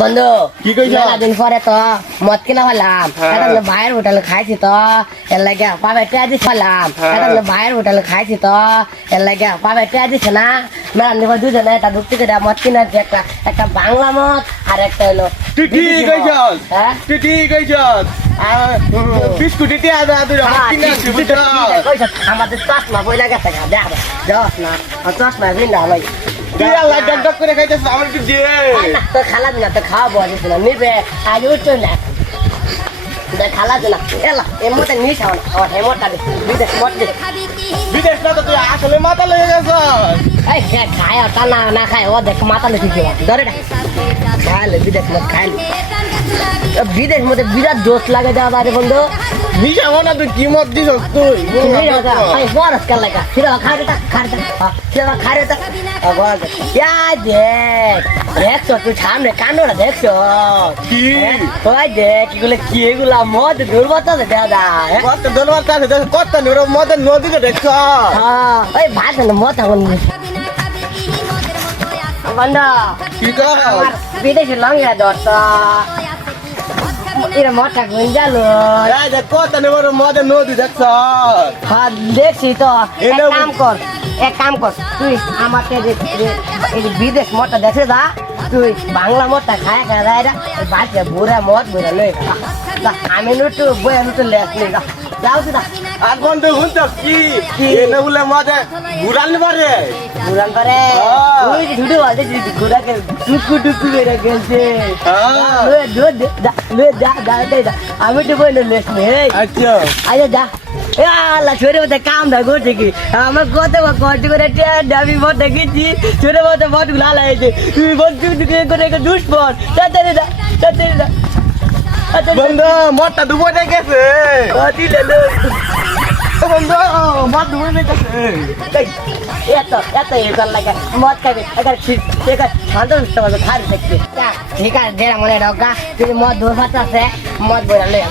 বন্ধু কি কইছ? দিন পরে তো মদ কিনা হলাম ভাইয়ের হোটেলে খাইছি তো এর লাগে পাবে টিয়া দিছি হলাম ভাইয়ের হোটেলে খাইছি তো এর লাগে পাবে টিয়া দিছে না ম্যাডাম দেখো দুজনে একটা ঢুকতে করে মদ কিনা একটা একটা বাংলা মদ আর একটা হলো তুই ঠিক কইছ হ্যাঁ তুই ঠিক কইছ বিস্কুটি টিয়া দা তুই কিনা বুঝছ আমাদের চশমা বই লাগে দেখা দেখ দশ না চশমা ভিন্ন হলো তুই আল্লাহ ডক করে খাইতেছ আমার কি দে তো খালা দিনা তো খাওয়া বলে ছিল নিবে আজ উঠছো না খালা দিনা এলা এর মধ্যে নিস আমার হেমরটা দে বিদেশ মত দে বিদেশ না তো তুই আসলে মাথা লেগে গেছ এই খায় তা না না খায় ও দেখ মাথা লেগে গেল ধরে না খাইলে বিদেশ মত খাইলে বিদেশ মধ্যে বিরাট জোশ লাগে দাদা রে বন্ধু নিশা মনে তুই কি মত দিছ তুই বরস কাল লাগা ফিরে খারে তা ফিরে খারে তা দেখছো তুই সামনে কান্ডটা দেখছো কি ওই দেখ এগুলো কি এগুলা মদ দুর্বতা দাদা কত দলবার কাছে কত নির মদের নদীতে দেখছ ওই ভাত মদ এখন বন্ধু কি কর বিদেশে লঙ্গা দরতা এর মদটা গুঞ্জালো এই দেখ কত নির মদের নদী দেখছ হ্যাঁ দেখছি তো এক কাম কর তুই আমাকে এই বিদেশ মদটা দেখে যা তুই বাংলা মদটা খায় খায় বাচ্চা বুড়া মদ বুড়া লই আমি নুটু বই নুটু লেখ নি যাও তুই আর বন্ধু হুনছ কি এনে বলে মদে বুড়াল পারে বুড়ান পারে তুই ঝুড়ি বলতে ঘুরাকে টুকু টুকু করে গেছে আমি তো বই লেখ নি আচ্ছা আচ্ছা যা আল্লাহ ছোট মতো কাম না করছে কি আমার কত কষ্ট করে দাবি মত দেখেছি ছোট মতো মত গুলা লাগছে তুমি বন্ধু করে দুষ্পর তাড়াতাড়ি দা তাড়াতাড়ি দা বন্ধু মদটা ডুবো গেছে বন্ধু মদ ডুবো গেছে এত এবার লাগে মদ খাবে শান্ত খাই দেখবে ঠিক আছে যেটা মনে রাখা তুই মদ ধরবার আছে মদ বইরা লই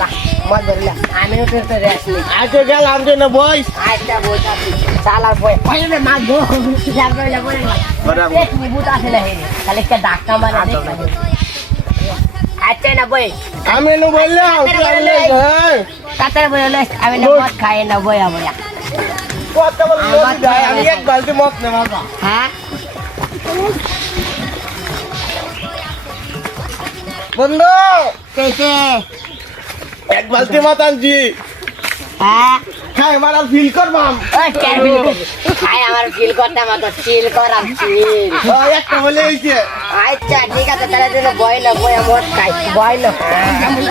মদ বইলে আমি তো রেস্ট নিই আজকে গেলাম যে না বই আচ্ছা বইটা চালার বই পয়লে মাছ গো যাবে বলে এক নিবুত আছে না হে তাহলে একটা ডাক্তার মানে আচ্ছা না বই আমি নো বললাম তাতে বলে আমি না মদ খাই না বই আমরা কত বল আমি এক বালতি মদ নেব হ্যাঁ বন্ধু কেসে এক বালতি মদ আনছি হ্যাঁ খাই মারা ফিল করবাম খাই আমার ফিল করতে আমার তো চিল করাম চিল একটা বলে হইছে আচ্ছা ঠিক আছে তাহলে দিন বই না বই মদ খাই বই না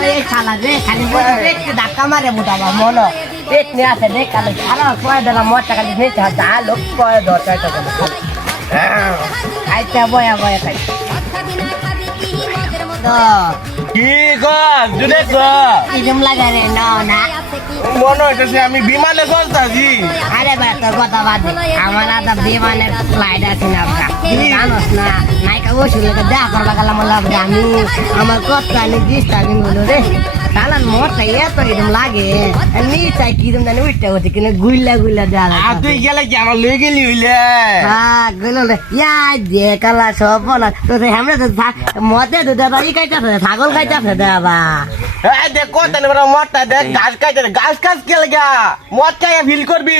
এই খালা রে খালি একটু ধাক্কা মারে মোটাবা মনো পেট নিয়ে আসে রে খালি খালা কয় দিলা মদটা খালি নিতে যা লোক কয় দরকার তো আচ্ছা বয়া খাই তো কি গো জুনে গো কিরম লাগে রে না মনে হইতেছে আমি বিমানে চলতাছি আরে ভাই তোর কথা বাদ দে আমার একটা বিমানের ফ্লাইট আছে না জানোস না নাইকা বসে দেখা করবা গেলাম আমি আমার কথা নির্দিষ্ট হলো রে তাহলে মোটটা এত এরকম লাগে নিচাই কিরম জানি উঠতে হচ্ছে কিনা গুইলা দেওয়া আর তুই গেলে কি আমার লই গেলি হইলে হ্যাঁ গুলো যে কালা সব না তো আমরা তো মতে তো দাদা ই খাইতেছে ছাগল খাইতেছে দাদা এই দেখ কত নিবরা মদটা দেখ ঘাস খাইতে ঘাস কে লাগা মদ খাই ফিল করবি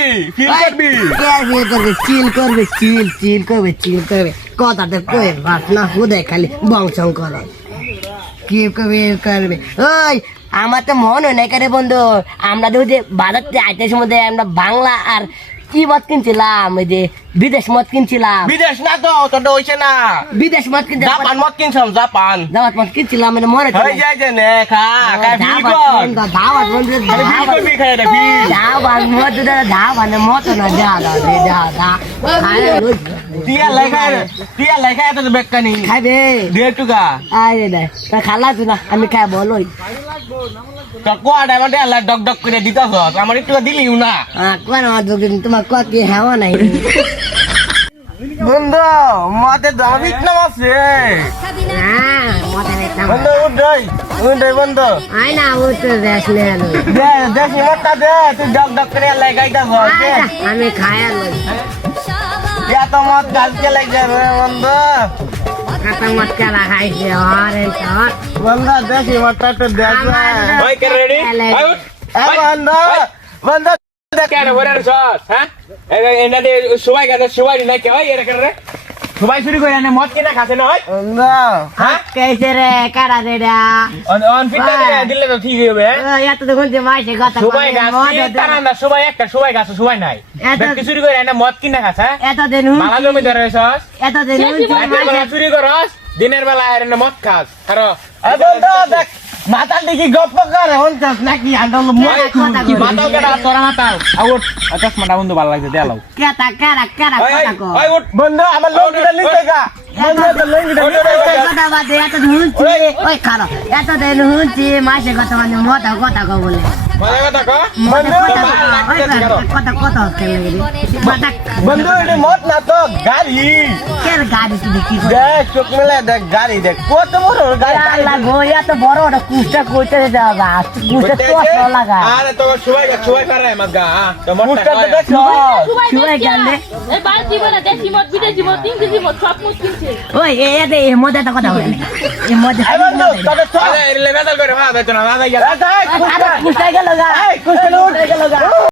চিল করবে কথাটা কই বাস না হুদে খালি বংশং করে কি করবে ওই আমার তো মনে হয় না রে বন্ধু আমরা তো যে বাজারতে আইতে সময় আমরা বাংলা আর কি মদ কিনছিলাম ওই যে বিদেশ মদ কিনছিলাম বিদেশ না তো তোর হইছে না বিদেশ মদ কিনতে জাপান মদ কিনছাম জাপান মদ কিনছিলাম মানে মনে হই যায় যে নে খা ফিল কর দাওয়াত বন্ধু ফিল করবি খাই রে ফিল দাওয়াত মদ দাওয়াত মদ না দা টিয়া লেখা তো বেকানি খাইবে দে টুকা আরে না খালা তো না আমি খাই বলই তো কোয়াডা মানে আল্লাহ ডক করে দিতাছ আমার একটু দিলিও না কোন তোমার কি হেওয়া নাই বন্ধু মতে দাবিত নাম আছে হ্যাঁ মতে দেখতাম বন্ধু উঠই বন্ধু আই না ও তো দেশ নে দে দেশি মতটা দে তুই ডক করে লাগাইতাছ আমি খায়া লই এত মত গালকে লাগ যাবে বন্ধু কত মদ খেলা খাইছে হরেন তোর বন্ধু দেখি মদটা একটু দেখ না ওই কে রেডি আই উঠ বন্ধু বন্ধু কেন বড় সস হ্যাঁ এনা দে সবাই গেছে সবাই নাই কে ওই এর করে সবাই শুরু করে না মদ কিনা খাছে না ওই বন্ধু হ্যাঁ কেসে রে কারা রে রা অন ফিটটা দিলে তো ঠিক হবে হ্যাঁ এত দেখুন যে মাইছে কথা সবাই গাছে তারা না সবাই একটা সবাই গাছে সবাই নাই ব্যক্তি চুরি করে না মদ কিনা খাছে এত দিন মালা জমি ধরে সস এত দিন চুরি করস দিনের বেলা আর না মদ খাস আর বন্ধু দেখ মাথা দেখি গপ্প করে হনছস নাকি আন্ডল মাতাও কেডা তোরা মাতাও আউট আকাশ মাটা বন্ধু ভালো লাগছে দেলাও কেটা কারা কারা কথা কো ওই উঠ বন্ধু আমার লঙ্গিটা নিতে গা বন্ধু তো লঙ্গিটা নিতে গা কথা বাদে এত দিন হুঁচি ওই খারো এত দিন হুঁচি মাইছে কথা মানে মত কথা কো বলে ভালো কথা কো বন্ধু কথা কথা খেলে রে মাথা বন্ধু এটা মত না তো গাড়ি কেন গাড়ি তুই কি করে দেখ চোখ মেলে দেখ গাড়ি দেখ কত বড় গাড়ি আল্লাহ গো এত বড় ওটা কুষ্টা কইতে যাবা কুষ্টা কষ্ট লাগা আরে তো সবাই করে মাগা তো মত পুষ্টা দেখ শুয়ে গেলে এই বাল জীবনে দেশি মদ বিদেশি মদ ইংরেজি মদ সব মদ কিনছে ওই এতে এর মধ্যে একটা কথা বলে এর মধ্যে এই বন্ধু তবে তো আরে লেভেল করে ভালো বেতন না দাদা এই দেখ কুষ্টা গেল গা এই কুষ্টা গেল গা